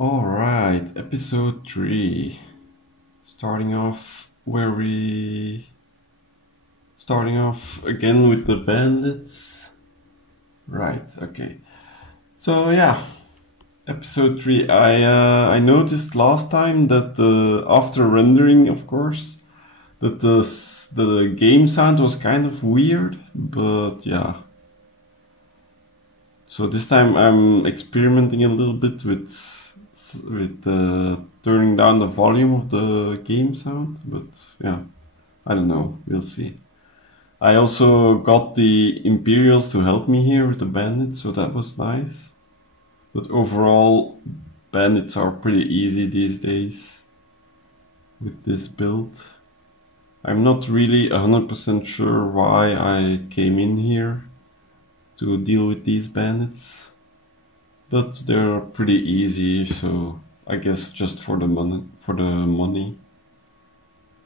Alright, episode 3. Starting off again with the bandits. Right, okay. So yeah, episode 3. I noticed last time that after rendering, of course, that the game sound was kind of weird, but yeah. So this time I'm experimenting a little bit with turning down the volume of the game sound, but yeah, I don't know, we'll see. I also got the Imperials to help me here with the bandits, so that was nice. But overall, bandits are pretty easy these days with this build. I'm not really 100% sure why I came in here to deal with these bandits. But they're pretty easy, so I guess just for the money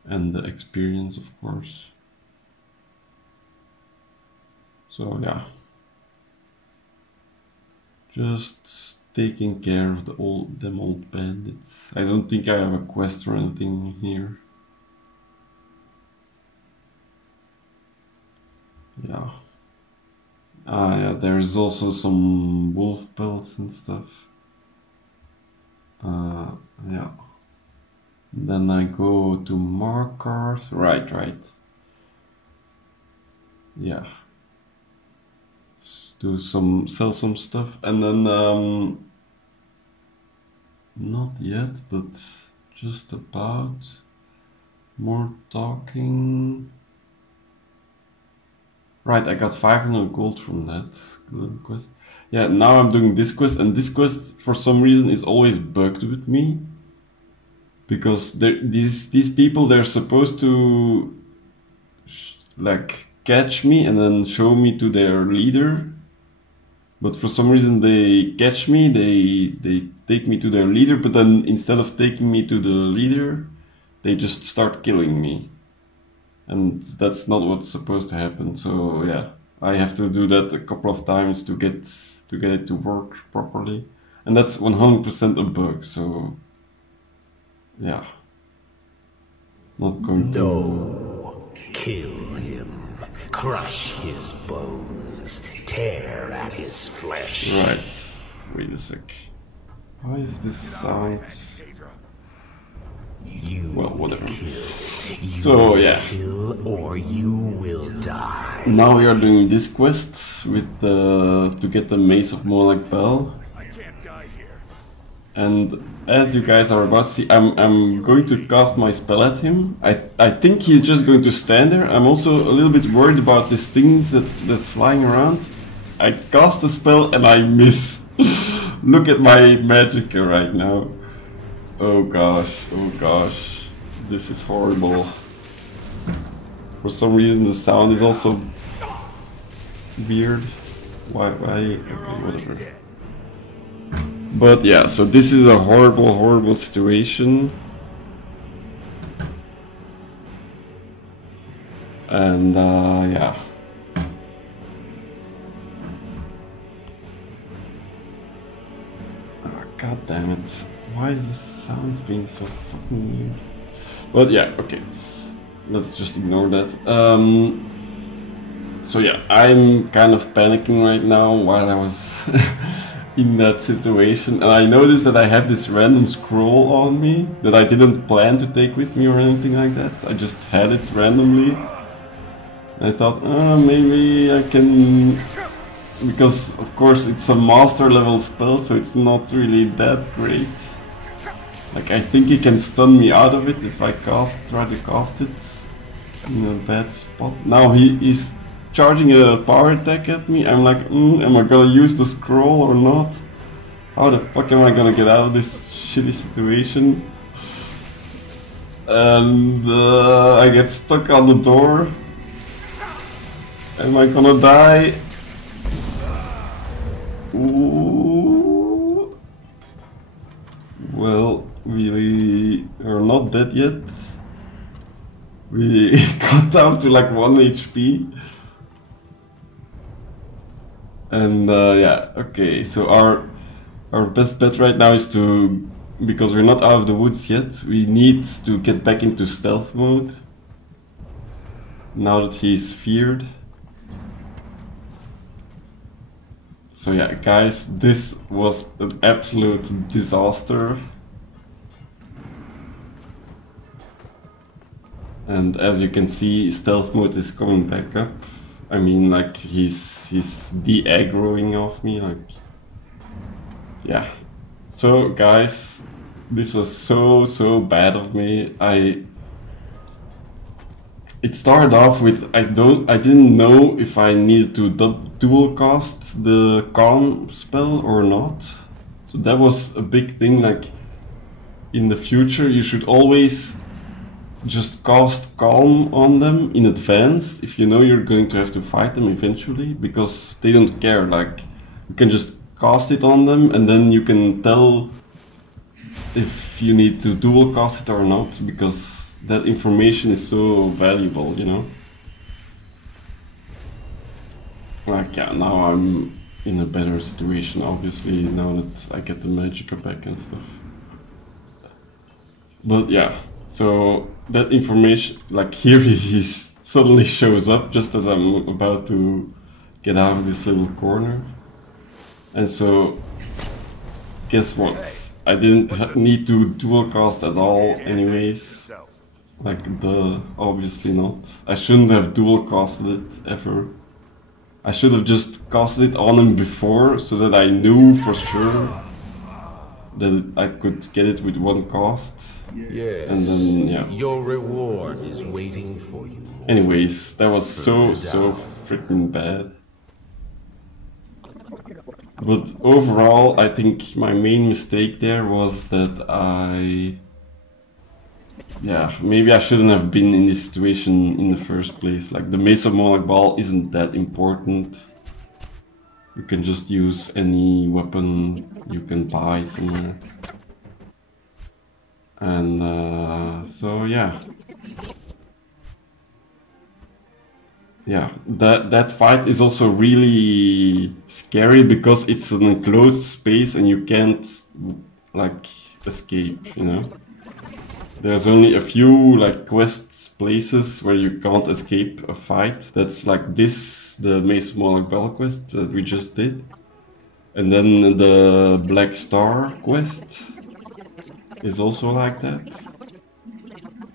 and the experience, of course. So yeah, just taking care of them old bandits. I don't think I have a quest or anything here. Yeah. Ah, yeah, there's also some wolf pelts and stuff. Yeah. Then I go to markers. Right. Yeah. Let's sell some stuff, and then not yet, but just about. More talking. Right, I got 500 gold from that quest. Yeah, now I'm doing this quest, and this quest for some reason is always bugged with me. Because these people, they're supposed to like catch me and then show me to their leader. But for some reason they catch me, they take me to their leader, but then instead of taking me to the leader, they just start killing me. And that's not what's supposed to happen, so yeah, I have to do that a couple of times to get it to work properly, and that's 100% a bug. So yeah, not going to kill him, crush his bones, tear at his flesh. Right. Wait a sec. Why is this sound? Well, whatever. So yeah. Kill or you will die. Now we are doing this quest with to get the Mace of Molag Bal. And as you guys are about to see, I'm going to cast my spell at him. I think he's just going to stand there. I'm also a little bit worried about these things that's flying around. I cast the spell and I miss. Look at my magic right now. Oh gosh, this is horrible. For some reason the sound is also weird. Why? Okay, whatever. But yeah, so this is a horrible situation. And yeah. Oh, God damn it. Why is this sound being so fucking weird? But yeah, okay. Let's just ignore that. So yeah, I'm kind of panicking right now while I was in that situation. And I noticed that I have this random scroll on me that I didn't plan to take with me or anything like that. I just had it randomly. And I thought, maybe I can... Because of course it's a master level spell, so it's not really that great. Like, I think he can stun me out of it if I try to cast it in a bad spot. Now he is charging a power attack at me. I'm like, am I gonna use the scroll or not? How the fuck am I gonna get out of this shitty situation? And I get stuck on the door. Am I gonna die? Ooh. Well, we are not dead yet. We got down to like 1 HP. And yeah, okay, so our Our best bet right now is to, because we're not out of the woods yet, we need to get back into stealth mode. Now that he's feared. So yeah, guys, this was an absolute disaster. And as you can see, stealth mode is coming back up. I mean, like, he's de-aggroing off me, like... Yeah. So, guys, this was so bad of me. It started off with, I didn't know if I needed to dual cast the calm spell or not. So that was a big thing, like, in the future you should always just cast calm on them in advance if you know you're going to have to fight them eventually, because they don't care. Like, you can just cast it on them and then you can tell if you need to dual cast it or not, because that information is so valuable, you know. Like, yeah, now I'm in a better situation, obviously, now that I get the magicka back and stuff. But yeah, so that information, like, here he suddenly shows up just as I'm about to get out of this little corner. And so, guess what? I didn't need to dual cast at all anyways. Like, obviously not. I shouldn't have dual casted it ever. I should have just casted it on him before, so that I knew for sure that I could get it with one cast. Yes. And then, yeah. Your reward is waiting for you. Anyways, that was so freaking bad. But overall, I think my main mistake there was that yeah, maybe I shouldn't have been in this situation in the first place. Like, the Mace of Molag Bal isn't that important. You can just use any weapon you can buy somewhere. And so yeah. Yeah, that fight is also really scary because it's an enclosed space and you can't, like, escape, you know. There's only a few, like, quest places where you can't escape a fight. That's like this, the Mace of Molag Bal quest that we just did. And then the Black Star quest is also like that.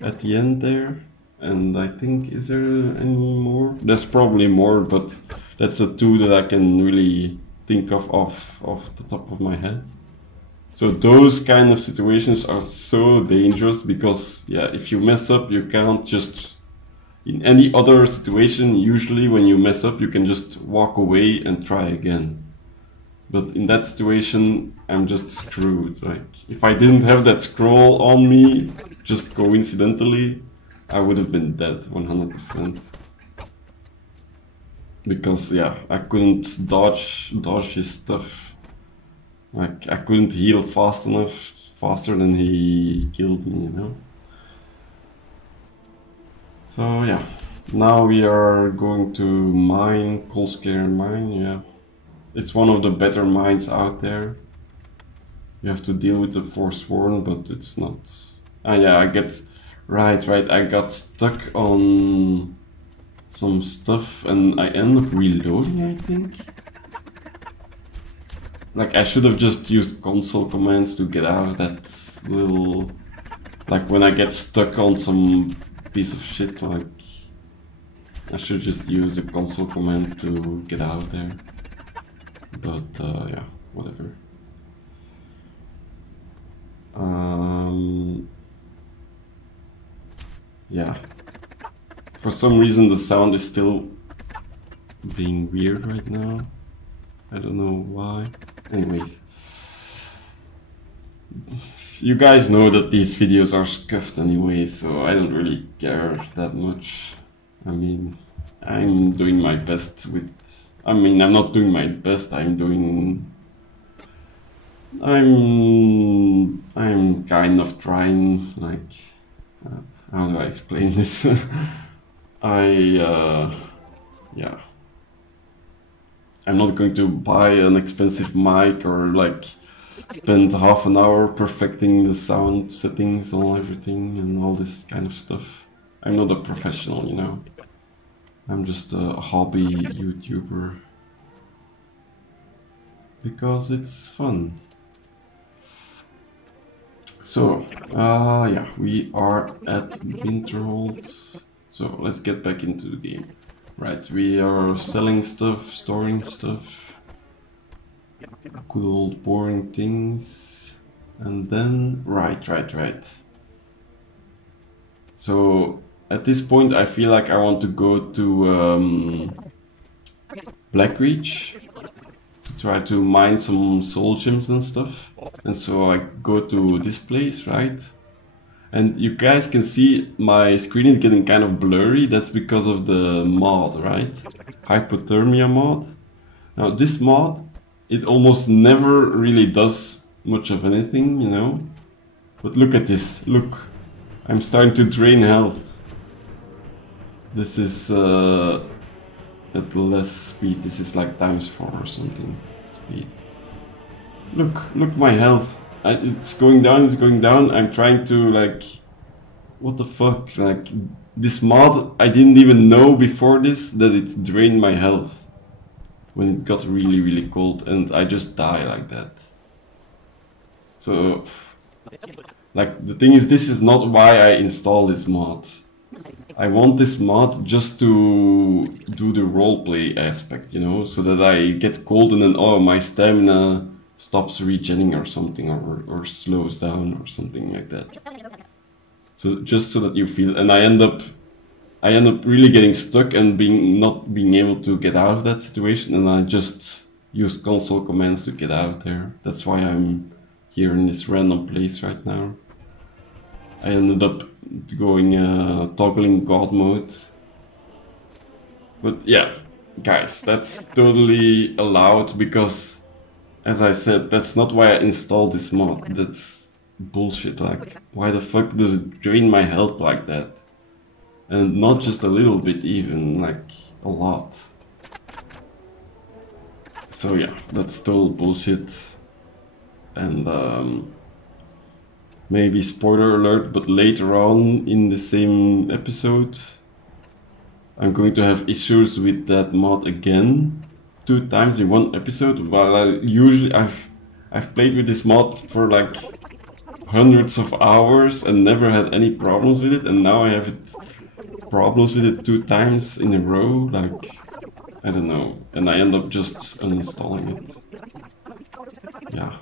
At the end there. And I think, is there any more? There's probably more, but that's the two that I can really think of off the top of my head. So those kind of situations are so dangerous because, yeah, if you mess up, you can't just... In any other situation, usually when you mess up, you can just walk away and try again. But in that situation, I'm just screwed. Like, if I didn't have that scroll on me, just coincidentally, I would have been dead 100%. Because, yeah, I couldn't dodge his stuff. Like, I couldn't heal fast enough, faster than he killed me, you know? So, yeah. Now we are going to mine, Colscare Mine, yeah. It's one of the better mines out there. You have to deal with the Forsworn, but it's not... Ah, yeah, I get... Right, I got stuck on some stuff and I end up reloading, I think. Like, I should have just used console commands to get out of that little... Like, when I get stuck on some piece of shit, like... I should just use the console command to get out of there. But, yeah, whatever. Yeah. For some reason the sound is still being weird right now. I don't know why. Anyways. You guys know that these videos are scuffed anyway, so I don't really care that much. I mean, I'm doing my best with... I mean, I'm not doing my best, I'm kind of trying, like... how do I explain this? Yeah. I'm not going to buy an expensive mic or, like, spent half an hour perfecting the sound settings on everything and all this kind of stuff. I'm not a professional, you know. I'm just a hobby YouTuber. Because it's fun. So, yeah, we are at Winterhold. So let's get back into the game. Right, we are selling stuff, storing stuff. Good old boring things. And then, right. So, at this point I feel like I want to go to Blackreach. Try to mine some soul gems and stuff. And so I go to this place, right? And you guys can see my screen is getting kind of blurry. That's because of the mod, right? Hypothermia mod. Now this mod, it almost never really does much of anything, you know? But look at this, look. I'm starting to drain health. This is at less speed. This is like ×4 or something speed. Look my health. It's going down. I'm trying to like, what the fuck? Like this mod, I didn't even know before this that it drained my health when it got really cold, and I just die like that. So, like the thing is, this is not why I install this mod. I want this mod just to do the roleplay aspect, you know, so that I get cold and then, oh, my stamina stops regenning or something, or slows down or something like that. So just so that you feel, and I end up really getting stuck and not being able to get out of that situation, and I just use console commands to get out there. That's why I'm here in this random place right now. I ended up going toggling God mode. But yeah, guys, that's totally allowed because, as I said, that's not why I installed this mod. That's bullshit. Like, why the fuck does it drain my health like that? And not just a little bit even, like a lot. So yeah, that's total bullshit. And maybe spoiler alert, but later on in the same episode I'm going to have issues with that mod again, 2 times in one episode, while I've played with this mod for like hundreds of hours and never had any problems with it, and now I have problems with it 2 times in a row. Like, I don't know, and I end up just uninstalling it. Yeah.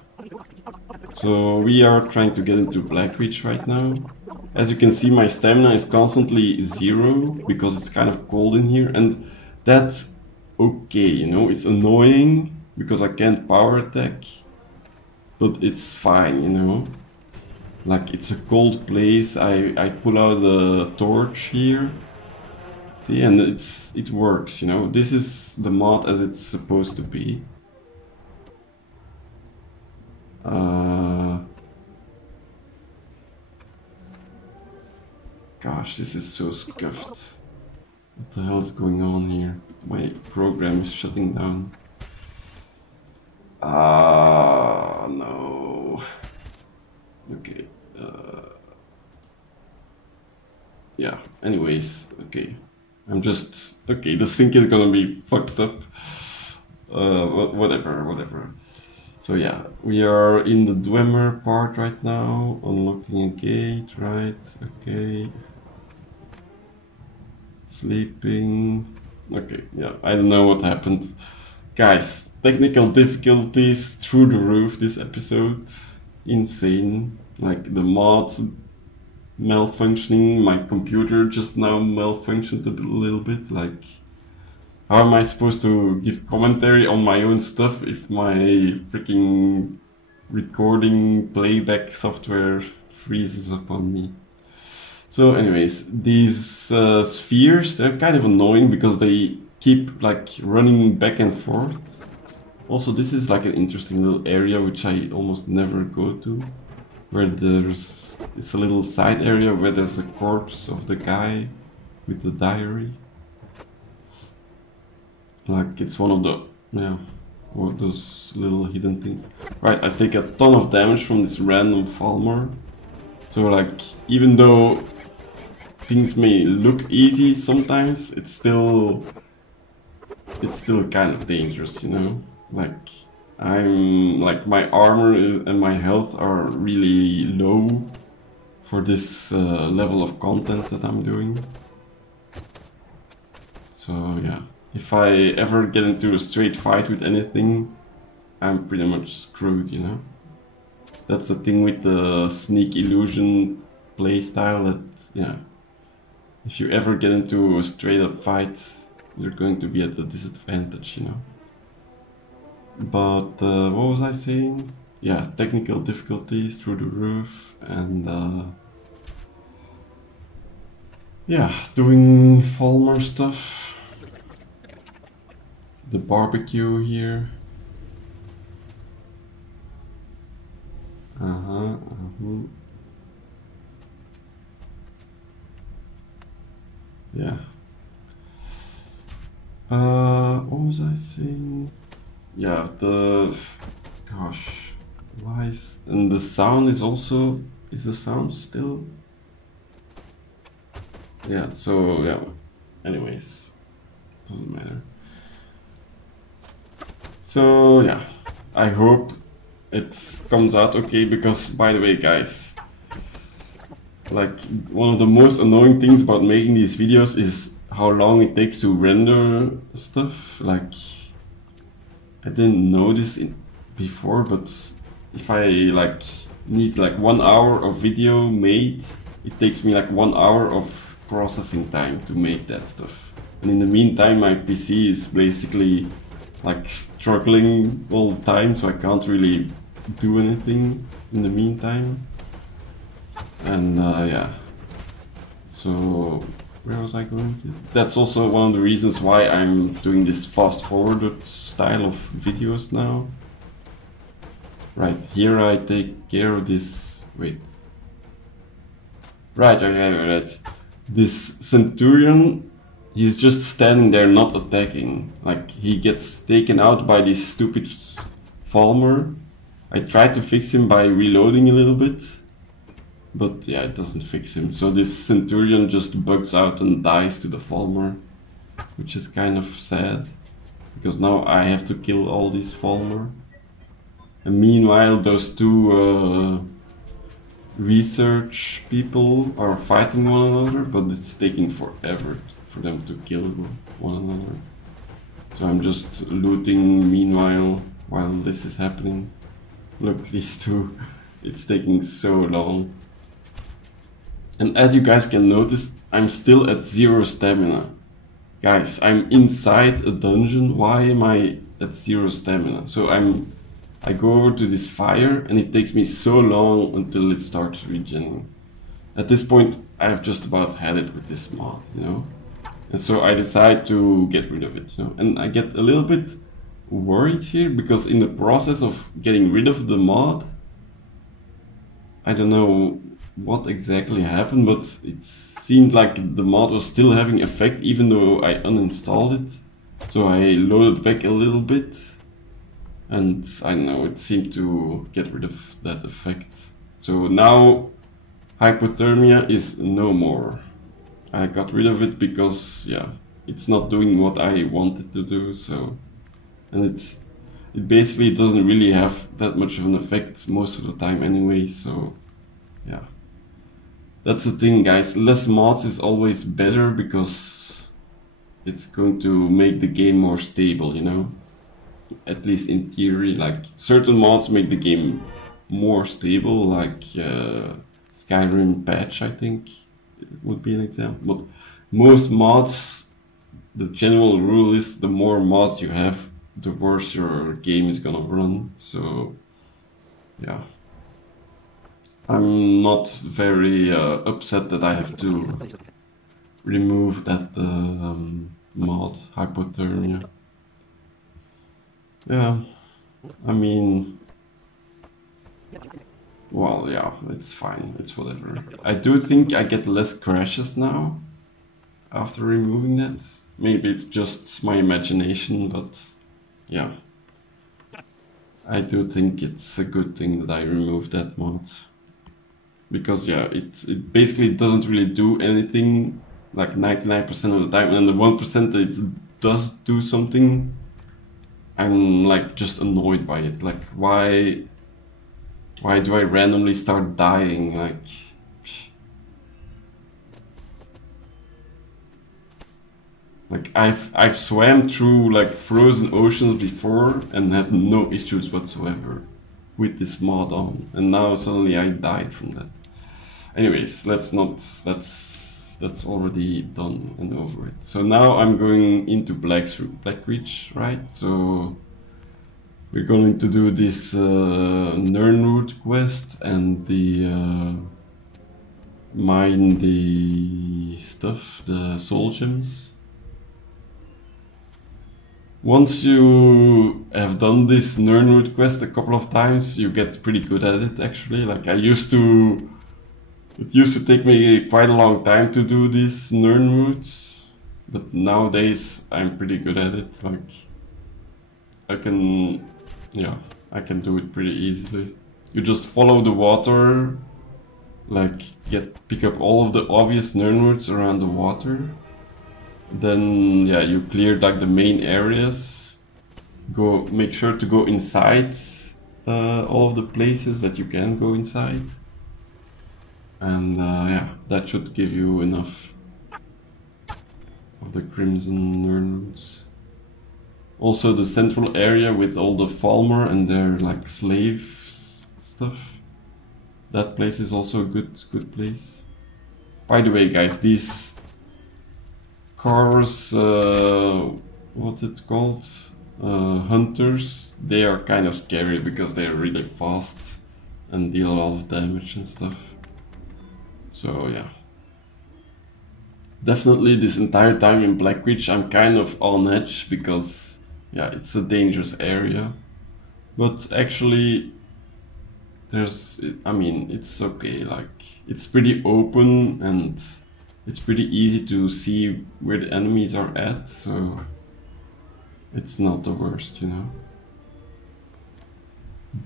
So we are trying to get into Blackreach right now. As you can see, my stamina is constantly 0 because it's kind of cold in here, and that's okay, you know. It's annoying because I can't power attack, but it's fine, you know. Like, it's a cold place. I pull out the torch here. See, and it works, you know. This is the mod as it's supposed to be. Gosh, this is so scuffed. What the hell is going on here? My program is shutting down. No. Okay. Yeah, anyways, okay. Okay, the sync is gonna be fucked up. Whatever. So yeah, we are in the Dwemer part right now, unlocking a gate, right, okay. Sleeping, okay, yeah, I don't know what happened. Guys, technical difficulties through the roof this episode, insane. Like the mods malfunctioning, my computer just now malfunctioned a little bit, like, how am I supposed to give commentary on my own stuff if my freaking recording playback software freezes upon me? So anyways, these spheres, they're kind of annoying because they keep like running back and forth. Also, this is like an interesting little area which I almost never go to, where it's a little side area where there's a corpse of the guy with the diary. Like, it's one of the, yeah, Or those little hidden things. Right, I take a ton of damage from this random Falmer. So like, even though things may look easy sometimes, it's still kind of dangerous, you know? Like, my armor and my health are really low for this level of content that I'm doing. So yeah, if I ever get into a straight fight with anything, I'm pretty much screwed, you know? That's the thing with the sneak illusion playstyle, that, yeah, if you ever get into a straight up fight, you're going to be at a disadvantage, you know? But what was I saying? Yeah, technical difficulties through the roof, and yeah, doing Falmer stuff. The barbecue here. Yeah. What was I saying? Yeah, gosh, why is, and the sound is also, is the sound still? Yeah, so yeah, anyways, doesn't matter. So yeah, I hope it comes out okay, because by the way guys, like, one of the most annoying things about making these videos is how long it takes to render stuff. Like, I didn't know this before, but if I like need like 1 hour of video made, it takes me like 1 hour of processing time to make that stuff. And in the meantime, my PC is basically like struggling all the time, so I can't really do anything in the meantime. And yeah, so where was I going to? That's also one of the reasons why I'm doing this fast forwarded style of videos now. Right, here I take care of this, wait. Right, right. This Centurion, he's just standing there not attacking. Like, he gets taken out by this stupid Falmer. I tried to fix him by reloading a little bit, but yeah, it doesn't fix him. So this Centurion just bugs out and dies to the Falmer, which is kind of sad, because now I have to kill all these Falmer. And meanwhile, those two research people are fighting one another, but it's taking forever for them to kill one another. So I'm just looting meanwhile, while this is happening. Look, these two, it's taking so long. And as you guys can notice, I'm still at 0 stamina. Guys, I'm inside a dungeon. Why am I at 0 stamina? So I go over to this fire and it takes me so long until it starts regenerating. At this point, I've just about had it with this mod, you know? And so I decide to get rid of it, you know? And I get a little bit worried here, because in the process of getting rid of the mod, I don't know what exactly happened, but it seemed like the mod was still having effect even though I uninstalled it. So I loaded back a little bit, and I don't know, it seemed to get rid of that effect. So now hypothermia is no more. I got rid of it because, yeah, it's not doing what I wanted to do, so... And it basically doesn't really have that much of an effect most of the time anyway, so yeah. That's the thing, guys, less mods is always better, because it's going to make the game more stable, you know? At least in theory. Like, certain mods make the game more stable, like Skyrim patch, I think would be an example. But most mods, the general rule is the more mods you have, the worse your game is gonna run. So yeah, I'm not very upset that I have to remove that mod, hypothermia. Yeah, I mean, well, yeah, it's fine, it's whatever. I do think I get less crashes now after removing that. Maybe it's just my imagination, but yeah. I do think it's a good thing that I removed that mod. Because yeah, it basically doesn't really do anything like 99% of the time, and the 1% that it does do something, I'm like just annoyed by it. Like why do I randomly start dying? Like I've swam through like frozen oceans before and had no issues whatsoever with this mod on, and now suddenly I died from that. Anyways, that's already done and over it. So now I'm going into Blackreach, right? So we're going to do this Nirnroot quest and the mine the stuff, the soul gems. Once you have done this Nirnroot quest a couple of times, you get pretty good at it actually. Like it used to take me quite a long time to do these Nirnroots, but nowadays I'm pretty good at it. Like I can do it pretty easily. You just follow the water, like pick up all of the obvious Nirnroots around the water. Then yeah, you clear like the main areas. Make sure to go inside all of the places that you can go inside. And yeah, that should give you enough of the Crimson Nirnroots. Also the central area with all the Falmer and their like slaves stuff. That place is also a good place. By the way guys, these cars, what's it called? Hunters, they are kind of scary because they are really fast and deal a lot of damage and stuff. So yeah, definitely this entire time in Blackreach I'm kind of on edge because yeah, it's a dangerous area, but actually it's okay. Like it's pretty open and it's pretty easy to see where the enemies are at, so it's not the worst, you know.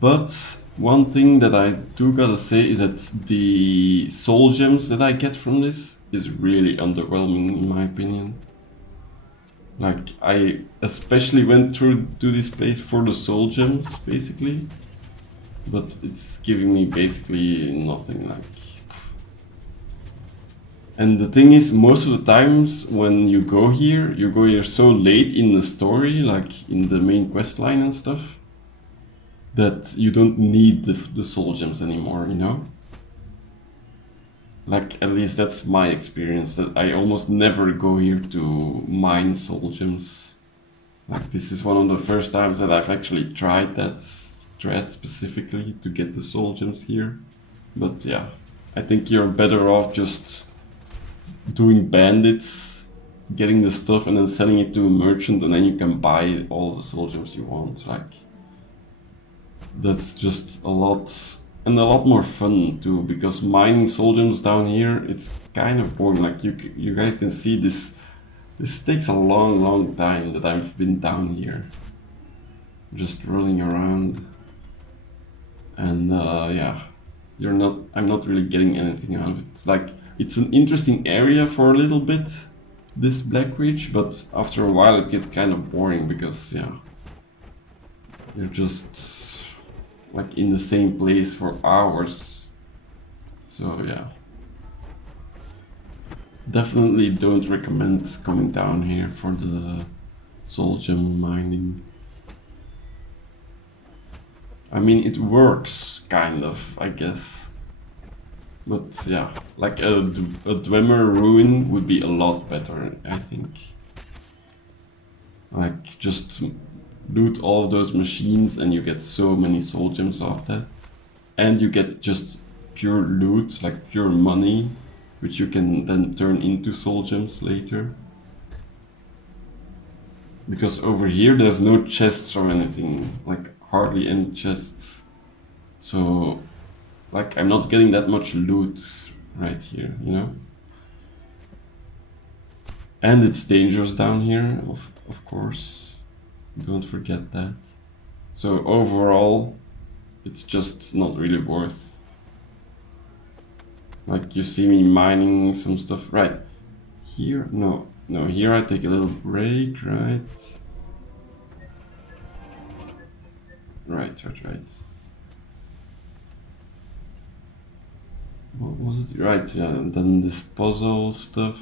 But one thing that I do gotta say is that the soul gems that I get from this is really underwhelming in my opinion. Like I especially went through to this place for the soul gems basically, but it's giving me basically nothing. Like, and the thing is, most of the times when you go here so late in the story, like in the main quest line and stuff, that you don't need the soul gems anymore, you know? Like, at least that's my experience, that I almost never go here to mine soul gems. Like, this is one of the first times that I've actually tried that thread specifically to get the soul gems here. But yeah, I think you're better off just doing bandits, getting the stuff and then selling it to a merchant, and then you can buy all the soul gems you want. Like, that's just a lot more fun too, because mining soul gems down here, it's kind of boring. Like you guys can see this takes a long time that I've been down here just rolling around, and yeah, I'm not really getting anything out of it. It's like, it's an interesting area for a little bit, this Blackreach, but after a while it gets kind of boring because yeah, you're just like in the same place for hours. So yeah, definitely don't recommend coming down here for the soul gem mining. I mean, it works kind of, I guess. But yeah, like a Dwemer ruin would be a lot better, I think. Like, just loot all of those machines and you get so many soul gems off that. And you get just pure loot, like pure money, which you can then turn into soul gems later. Because over here there's no chests or anything, like hardly any chests. So, like, I'm not getting that much loot right here, you know? And it's dangerous down here, of course. Don't forget that. So overall, it's just not really worth. Like you see me mining some stuff, right? Here, no, here I take a little break, right? Right. What was it? Right, yeah, and then this puzzle stuff,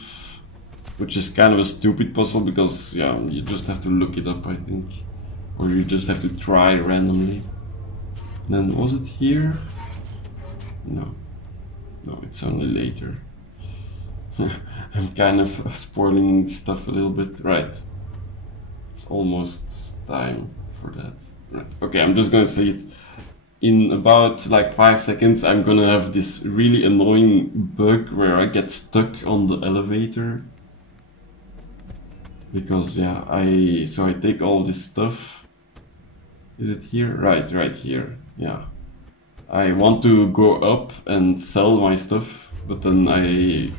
which is kind of a stupid puzzle because, yeah, you just have to look it up, I think. Or you just have to try randomly. And then, was it here? No, it's only later. I'm kind of spoiling stuff a little bit. Right, it's almost time for that. Right. Okay, I'm just gonna say it. In about like 5 seconds, I'm gonna have this really annoying bug where I get stuck on the elevator. Because yeah, I take all this stuff. Is it here? Right here. Yeah. I want to go up and sell my stuff, but then I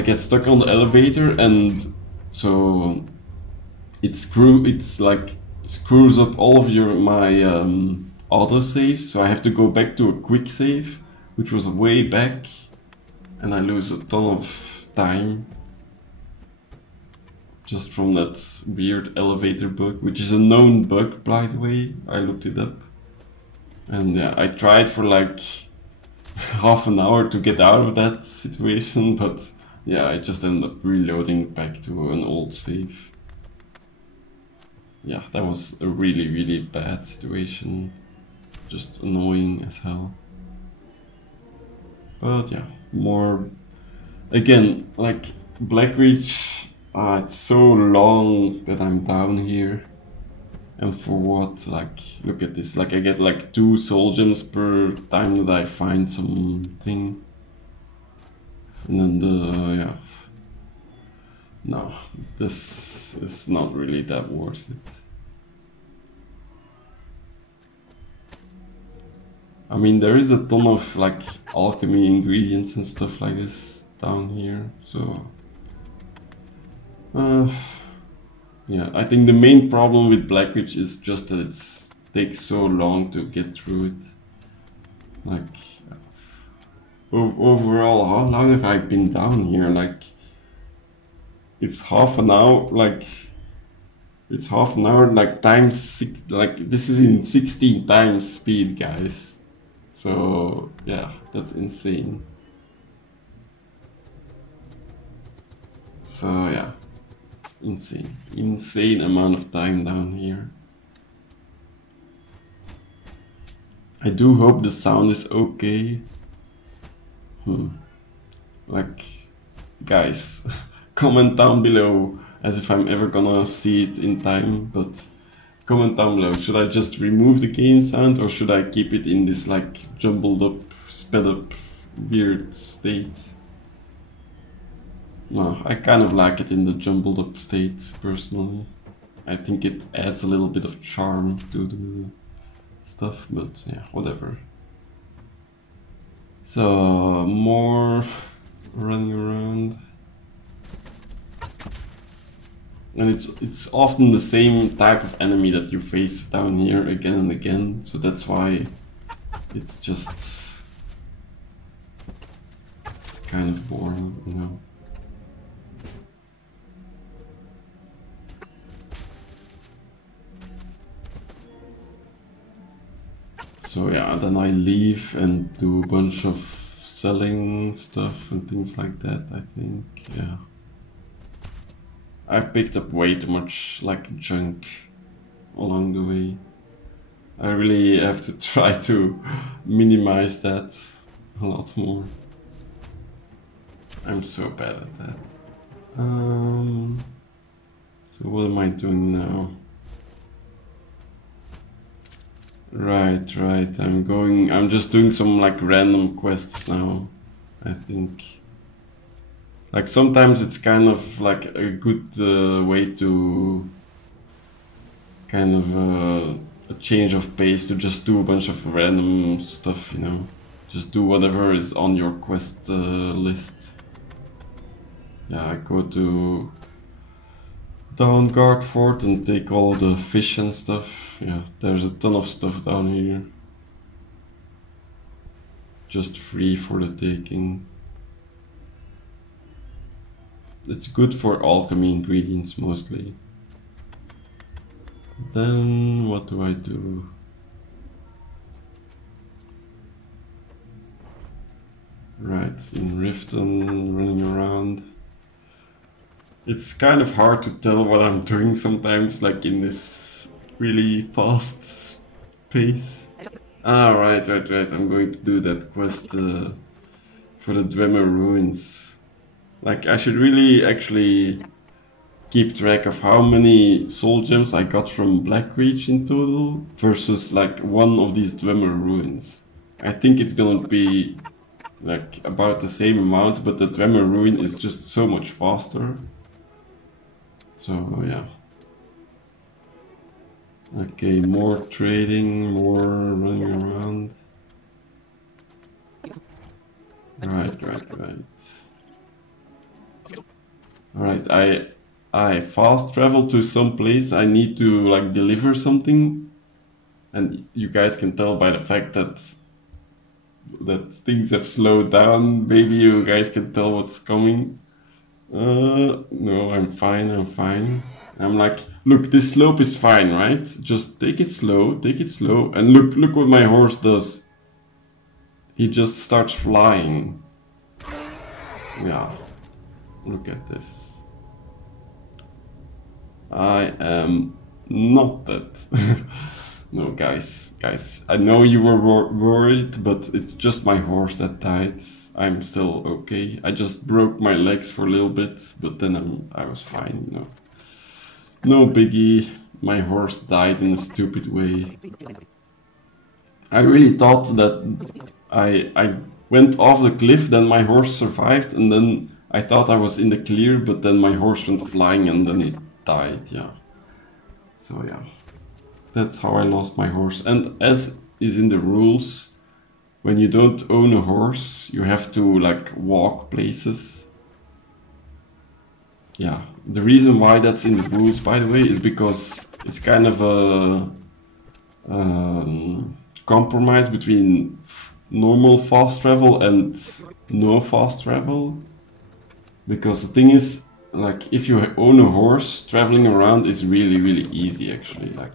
get stuck on the elevator, and so it screws up all of my auto saves, so I have to go back to a quick save, which was way back, and I lose a ton of time just from that weird elevator bug, which is a known bug, by the way. I looked it up, and yeah, I tried for like half an hour to get out of that situation, but yeah, I just ended up reloading back to an old save. Yeah, that was a really bad situation. Just annoying as hell. But yeah, more again, like Blackreach, it's so long that I'm down here. And for what? Like, look at this, like I get like 2 soul gems per time that I find something. And then yeah. No, this is not really that worth it. I mean, there is a ton of like alchemy ingredients and stuff like this down here, so yeah, I think the main problem with Blackreach is just that it takes so long to get through it. Like, overall, how long have I been down here? Like, it's half an hour, like times 6, like this is in 16 times speed, guys. So yeah, that's insane. So yeah, insane amount of time down here. I do hope the sound is okay. Like, guys, comment down below, as if I'm ever gonna see it in time, but comment down below. Should I just remove the game sound, or should I keep it in this like jumbled up, sped up, weird state? No, I kind of like it in the jumbled up state, personally. I think it adds a little bit of charm to the stuff, but yeah, whatever. So, more running around. And it's often the same type of enemy that you face down here again and again, so that's why it's just kind of boring, you know. So yeah, then I leave and do a bunch of selling stuff and things like that, I think, yeah. I picked up way too much like junk along the way. I really have to try to minimize that a lot more. I'm so bad at that. So what am I doing now? Right, I'm just doing some like random quests now, I think. Like sometimes it's kind of like a good way to kind of a change of pace, to just do a bunch of random stuff, you know. Just do whatever is on your quest list. Yeah, I go to down Guard Fort and take all the fish and stuff. Yeah, there's a ton of stuff down here. Just free for the taking. It's good for alchemy ingredients mostly. Then what do I do? Right, in Riften, running around. It's kind of hard to tell what I'm doing sometimes, like in this really fast pace. Ah, right. I'm going to do that quest for the Dwemer Ruins. Like, I should really actually keep track of how many soul gems I got from Blackreach in total versus like one of these Dwemer Ruins. I think it's gonna be like about the same amount, but the Dwemer Ruin is just so much faster. So yeah. Okay, more trading, more running around. Right. Alright, I fast travel to some place. I need to like deliver something, and you guys can tell by the fact that things have slowed down. Maybe you guys can tell what's coming. No, I'm fine. I'm like, look, this slope is fine, right? Just take it slow, and look what my horse does. He just starts flying. Yeah, look at this. I am not that. No, guys, I know you were worried, but it's just my horse that died. I'm still okay. I just broke my legs for a little bit, but then I was fine, you know. No biggie. My horse died in a stupid way. I really thought that I went off the cliff, then my horse survived, and then I thought I was in the clear, but then my horse went flying and then it died, yeah. So yeah, that's how I lost my horse. And as is in the rules, when you don't own a horse, you have to like walk places. Yeah, the reason why that's in the rules, by the way, is because it's kind of a compromise between normal fast travel and no fast travel. Because the thing is, like, if you own a horse, traveling around is really easy actually. Like,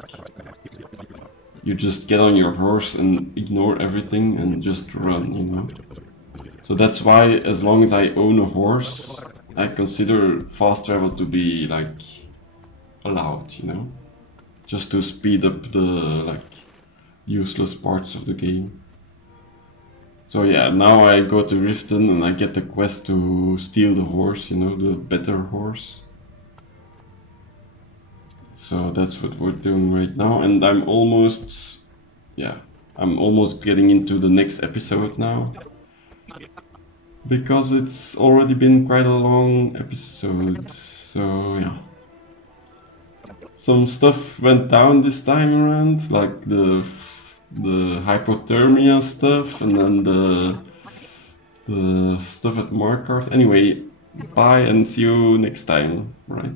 you just get on your horse and ignore everything and just run, you know. So that's why, as long as I own a horse, I consider fast travel to be like allowed, you know, just to speed up the like useless parts of the game. So yeah, now I go to Riften and I get the quest to steal the horse, you know, the better horse. So that's what we're doing right now, and I'm almost getting into the next episode now. Because it's already been quite a long episode, so yeah. Some stuff went down this time around, like the hypothermia stuff, and then the stuff at Markart. Anyway, bye and see you next time, right?